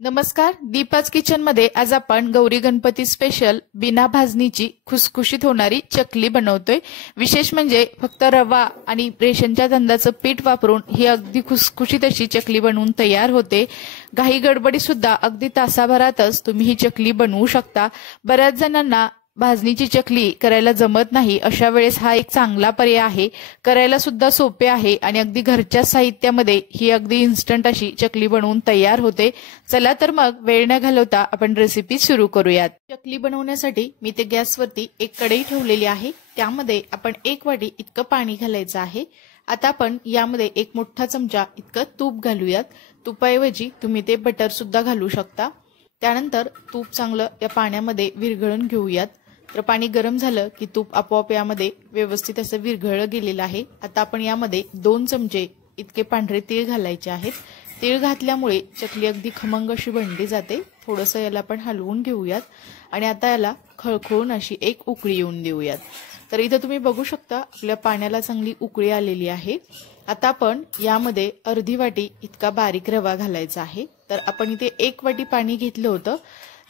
नमस्कार, दीपाच किचन मध्ये आज आपण गौरी गणपती स्पेशल बिना भाजणीची खुसखुशीत होणारी चकली बनवतोय। विशेष म्हणजे फक्त रवा आणि रेशनच्या तांदळाचं पीठ वापरून ही अगदी खुसखुशीत अशी चकली बनवून तयार होते। घाई गडबडी सुद्धा अगदी तासाभरातच तुम्ही ही चकली बनवू शकता। बऱ्याच जणांना भाजणीची चकली करायला जमत नाही, अशा वेळेस हा एक चांगला पर्याय आहे। करायला सुद्धा सोपे आहे आणि अगदी घरच्या साहित्यामध्ये ही अगदी इन्स्टंट अशी चकली बनवून तयार होते। चला तर मग वेळ न घालवता आपण रेसिपी सुरू करूयात। चकली बनवण्यासाठी मी ते गॅसवरती एक कढई ठेवलेली आहे। त्यामध्ये आपण 1 वाटी इतकं पाणी घालायचं आहे। आता आपण यामध्ये 1 मोठा चमचा इतकं तूप घालूयात। तुपाऐवजी तुम्ही ते बटर सुद्धा घालू शकता। त्यानंतर तूप चांगलं या पाण्यामध्ये विरघळून घेऊयात। तर पाणी गरम झालं की तूप आपोआप यामध्ये व्यवस्थित असं विरघळलं गेलेलं आहे। आता आपण यामध्ये 2 चमचे इतके पांढरे तीळ घालायचे आहेत। तीळ घातल्यामुळे चकली अगदी खमंग अशी बनली जाते। थोडंसं याला आपण हलवून घेऊयात आणि आता याला खळखळून अशी एक उकळी येऊन देऊयात। तर इथं तुम्ही बघू शकता आपल्या पाण्याला चांगली उकळी आलेली आहे। आता आपण यामध्ये अर्धी वाटी इतका बारीक रवा घालायचा आहे। तर आपण इथे 1 वाटी पाणी घेतलं होतं,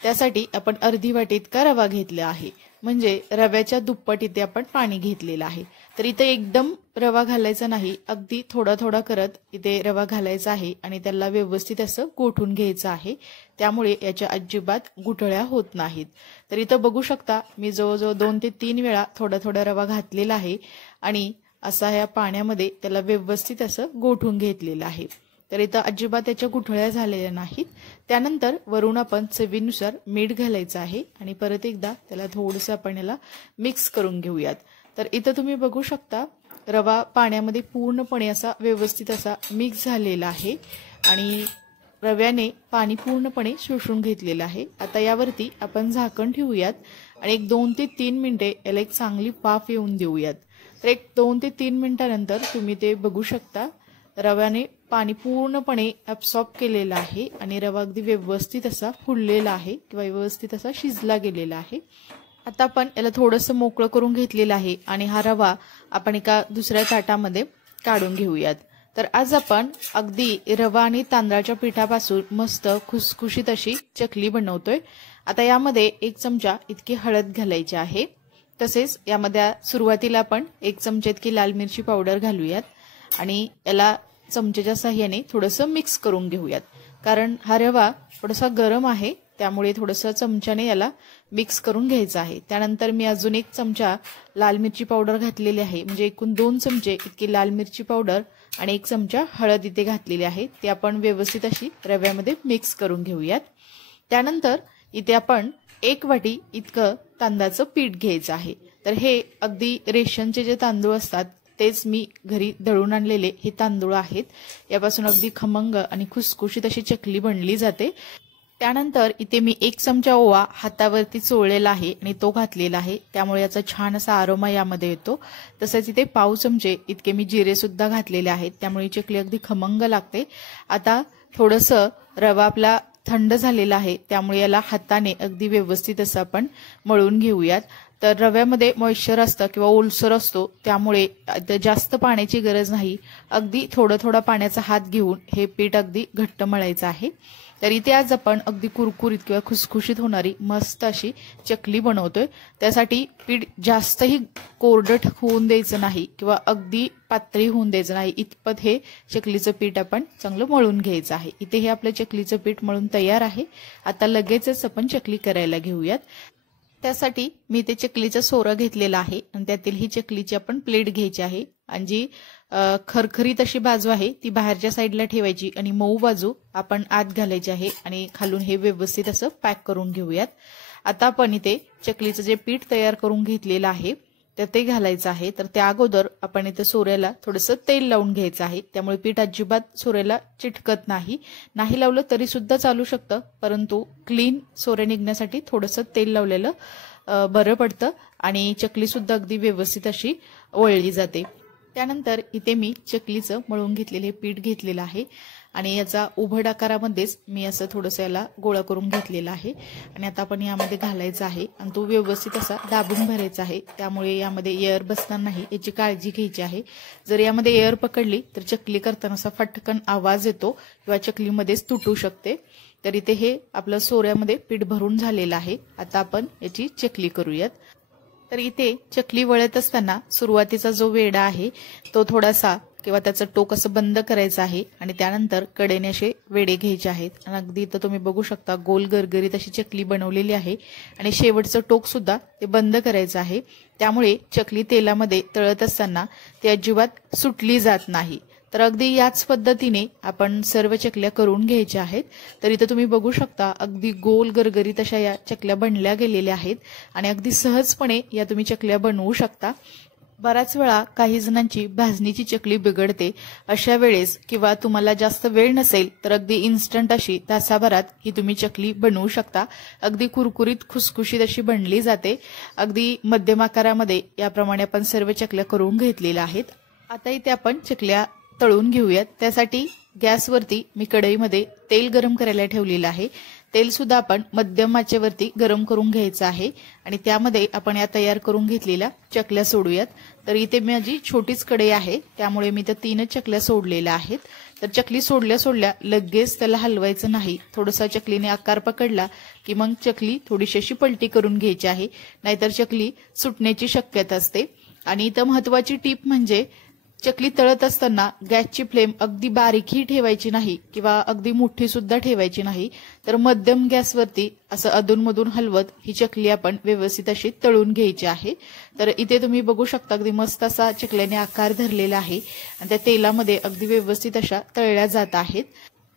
त्यासाठी आपण अर्धी वाटी इतका रवा घेतला आहे। म्हणजे रव्याच्या दुप्पट इथे आपण पाणी घेतलेलं आहे। तर इथे एकदम रवा घालायचा नाही, अगदी थोडा थोडा करत इथे रवा घालायचा आहे आणि त्याला व्यवस्थित असं गोठून घ्यायचं आहे। त्यामुळे याच्या अजिबात गुठळ्या होत नाहीत। तर इथं बघू शकता मी जवळजवळ 2 ते 3 वेळा थोडा थोडा रवा घातलेला आहे आणि असा या पाण्यामध्ये त्याला व्यवस्थित असं गोठून घेतलेलं आहे। तर इथं अजिबात त्याच्या गुठळ्या झालेल्या नाहीत। त्यानंतर वरून आपण चवीनुसार मीठ घालायचं आहे आणि परत एकदा त्याला थोडंसं आपण याला मिक्स करून घेऊयात। तर इथं तुम्ही बघू शकता रवा पाण्यामध्ये पूर्णपणे असा व्यवस्थित असा मिक्स झालेला आहे आणि रव्याने पाणी पूर्णपणे शोषून घेतलेलं आहे। आता यावरती आपण झाकण ठेवूयात आणि 1 2 ते 3 मिनिटे याला एक चांगली वाफ येऊन देऊयात। तर 1 2 ते 3 मिनिटांनंतर तुम्ही ते बघू शकता रव्याने पाणी पूर्णपणे ॲब्सॉर्ब केलेलं आहे आणि रवा अगदी व्यवस्थित असा फुललेला आहे किंवा व्यवस्थित असा शिजला गेलेला आहे। आता आपण याला थोडंसं मोकळं करून घेतलेलं आहे आणि हा रवा आपण एका दुसऱ्या ताटामध्ये काढून घेऊयात। तर आज आपण अगदी रवा आणि तांदळाच्या पिठापासून मस्त खुसखुशीत अशी चकली बनवतोय। आता यामध्ये 1 चमचा इतकी हळद घालायची आहे। तसेच यामध्ये सुरुवातीला आपण 1 चमचा इतकी लाल मिरची पावडर घालूयात आणि याला चमचेच्या सहाय्याने थोडंसं मिक्स करून घेऊयात। कारण हा रवा थोडासा गरम आहे, त्यामुळे थोडंसं चमच्याने याला मिक्स करून घ्यायचं आहे। त्यानंतर मी अजून 1 चमचा लाल मिरची पावडर घातलेली आहे, म्हणजे एकूण 2 चमचे इतकी लाल मिरची पावडर आणि 1 चमचा हळद इथे घातलेली आहे। ते आपण व्यवस्थित अशी रव्यामध्ये मिक्स करून घेऊयात। त्यानंतर इथे आपण 1 वाटी इतकं तांदळाचं पीठ घ्यायचं आहे। तर हे अगदी रेशनचे जे तांदूळ असतात तेच मी घरी दळून आणलेले हे तांदूळ आहेत। यापासून अगदी खमंग आणि खुसखुशीत अशी चकली बनली जाते। त्यानंतर इथे मी 1 चमचा ओवा हातावरती चोळलेला आहे आणि तो घातलेला आहे, त्यामुळे याचा छान असा अरोमा यामध्ये येतो। तसंच इथे पाव चमचे इतके मी जिरे सुद्धा घातलेले आहेत, त्यामुळे चकली अगदी खमंग लागते। आता थोडंसं रवा आपला थंड झालेला आहे, त्यामुळे याला हाताने अगदी व्यवस्थित असं आपण मळून घेऊयात। तर रव्यामध्ये मॉइश्चर असतं किंवा ओलसर असतो, त्यामुळे जास्त पाण्याची गरज नाही। अगदी थोडा पाण्याचा हात घेऊन हे पीठ अगदी घट्ट मळायचं आहे। तर इथे आज आपण अगदी कुरकुरीत किंवा खुसखुशीत होणारी मस्त अशी चकली बनवतोय। त्यासाठी पीठ जास्तही कोरडट होऊन द्यायचं नाही किंवा अगदी पातळी होऊन द्यायचं नाही, इतपत हे चकलीचं पीठ आपण चांगलं मळून घ्यायचं आहे। इथे हे आपलं चकलीचं पीठ मळून तयार आहे। आता लगेचच आपण चकली करायला घेऊयात। त्यासाठी मी ते चकलीचा सोरा घेतलेला आहे आणि त्यातील ही चकलीची आपण प्लेट घ्यायची आहे आणि जी खरखरीत अशी बाजू आहे ती बाहेरच्या साईडला ठेवायची आणि मऊ बाजू आपण आत घालायची आहे आणि खालून हे व्यवस्थित असं पॅक करून घेऊयात। आता आपण इथे चकलीचं जे पीठ तयार करून घेतलेलं आहे तर ते घालायचं आहे। तर त्या अगोदर आपण इथे सोऱ्याला थोडंसं तेल लावून घ्यायचं आहे, त्यामुळे पीठ अजिबात सोऱ्याला चिटकत नाही। नाही लावलं तरी सुद्धा चालू शकतं, परंतु क्लीन सोरे निघण्यासाठी थोडंसं तेल लावलेलं बरं पडतं आणि चकली सुद्धा अगदी व्यवस्थित अशी वळली जाते। त्यानंतर इथे मी चकलीचं मळून घेतलेले पीठ घेतलेलं आहे आणि याचा उभड आकारामध्येच मी असं थोडंसं याला गोळा करून घेतलेला आहे आणि आता आपण यामध्ये घालायचा आहे आणि तो व्यवस्थित असा दाबून भरायचा आहे। त्यामुळे यामध्ये एअर बसणार नाही याची काळजी घ्यायची आहे। जर यामध्ये एअर पकडली तर चकली करताना असा फटकन आवाज येतो किंवा चकलीमध्येच तुटू शकते। तर इथे हे आपलं सोऱ्यामध्ये पीठ भरून झालेलं आहे। आता आपण याची चकली करूयात। तर इथे चकली वळत असताना सुरुवातीचा जो वेढा आहे तो थोडासा किंवा त्याचं टोक असं बंद करायचं आहे आणि त्यानंतर कडेने असे वेढे घ्यायचे आहेत आणि अगदी इथं तुम्ही बघू शकता गोल गरगरीत अशी चकली बनवलेली आहे आणि शेवटचं टोक सुद्धा ते बंद करायचं आहे। त्यामुळे चकली तेलामध्ये तळत असताना ती अजिबात सुटली जात नाही। तर अगदी याच पद्धतीने आपण सर्व चकल्या करून घ्यायच्या आहेत। तर इथं तुम्ही बघू शकता अगदी गोल गरगरीत अशा या चकल्या बनल्या गेलेल्या आहेत आणि अगदी सहजपणे या तुम्ही चकल्या बनवू शकता। बराच वेळा काही जणांची भाजणीची चकली बिघडते, अशा वेळेस किंवा तुम्हाला जास्त वेळ नसेल तर अगदी इन्स्टंट अशी तासाभरात ही तुम्ही चकली बनवू शकता। अगदी कुरकुरीत खुसखुशीत अशी बनली जाते। अगदी मध्यम आकारामध्ये याप्रमाणे आपण सर्व चकल्या करून घेतलेल्या आहेत। आता इथे आपण चकल्या तळून घेऊयात। त्यासाठी गॅसवरती मी कढईमध्ये तेल गरम करायला ठेवलेलं आहे। तेल सुद्धा आपण मध्यम आचेवरती गरम करून घ्यायचं आहे आणि त्यामध्ये आपण या तयार करून घेतलेल्या चकल्या सोडूयात। तर इथे माझी छोटीच कढई आहे त्यामुळे मी त्या 3च चकल्या सोडलेल्या आहेत। तर चकली सोडल्या सोडल्या लगेच त्याला हलवायचं नाही, थोडासा चकलीने आकार पकडला की मग चकली थोडीशी अशी पलटी करून घ्यायची आहे, नाहीतर चकली सुटण्याची शक्यता असते। आणि इथं महत्त्वाची टीप म्हणजे चकली तळत असताना गॅसची फ्लेम अगदी बारीकही ठेवायची नाही किंवा अगदी मोठी सुद्धा ठेवायची नाही, तर मध्यम गॅसवरती असं अधूनमधून हलवत ही चकली आपण व्यवस्थित अशी तळून घ्यायची आहे। तर इथे तुम्ही बघू शकता अगदी मस्त असा चकल्याने आकार धरलेला आहे आणि त्या तेलामध्ये अगदी व्यवस्थित अशा तळल्या जात आहेत।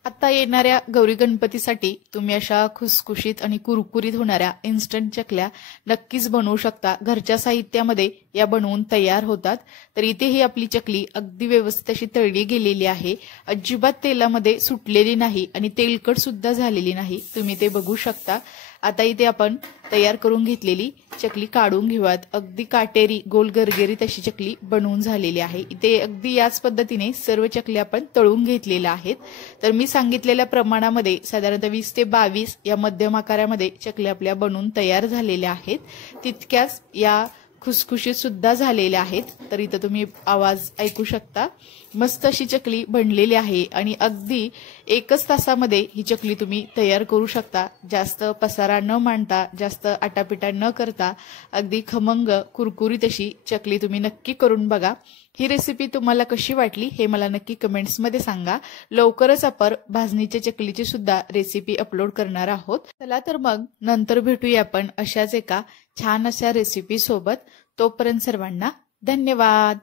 आता येणाऱ्या गौरी गणपतीसाठी तुम्ही अशा खुसखुशीत आणि कुरकुरीत होणाऱ्या इन्स्टंट चकल्या नक्कीच बनवू शकता। घरच्या साहित्यामध्ये या बनवून तयार होतात। तर इथे ही आपली चकली अगदी व्यवस्थित अशी तळली गेलेली आहे, अजिबात तेलामध्ये सुटलेली नाही आणि तेलकट सुद्धा झालेली नाही, तुम्ही ते बघू शकता। आता इथे आपण तयार करून घेतलेली चकली काढून घेऊयात। अगदी काटेरी गोल गरगरीत अशी चकली बनवून झालेली आहे। इथे अगदी याच पद्धतीने सर्व चकल्या आपण तळून घेतलेल्या आहेत। तर मी सांगितलेल्या प्रमाणामध्ये साधारणतः 20 ते 22 या मध्यम आकारामध्ये चकल्या आपल्या बनवून तयार झालेल्या आहेत। तितक्याच या खुसखुशीत सुद्धा झालेल्या आहेत। तर इथं तुम्ही आवाज ऐकू शकता, मस्त अशी चकली बनलेली आहे आणि अगदी 1च तासामध्ये ही चकली तुम्ही तयार करू शकता। जास्त पसारा न मांडता, जास्त आटापिटा न करता अगदी खमंग कुरकुरीत अशी चकली तुम्ही नक्की करून बघा। ही रेसिपी तुम्हाला कशी वाटली हे मला नक्की कमेंट्समध्ये सांगा। लवकरच आपण भाजणीच्या चकलीची सुद्धा रेसिपी अपलोड करणार आहोत। चला तर मग नंतर भेटूया आपण अशाच एका छान अशा रेसिपी सोबत। तोपर्यंत सर्वांना धन्यवाद।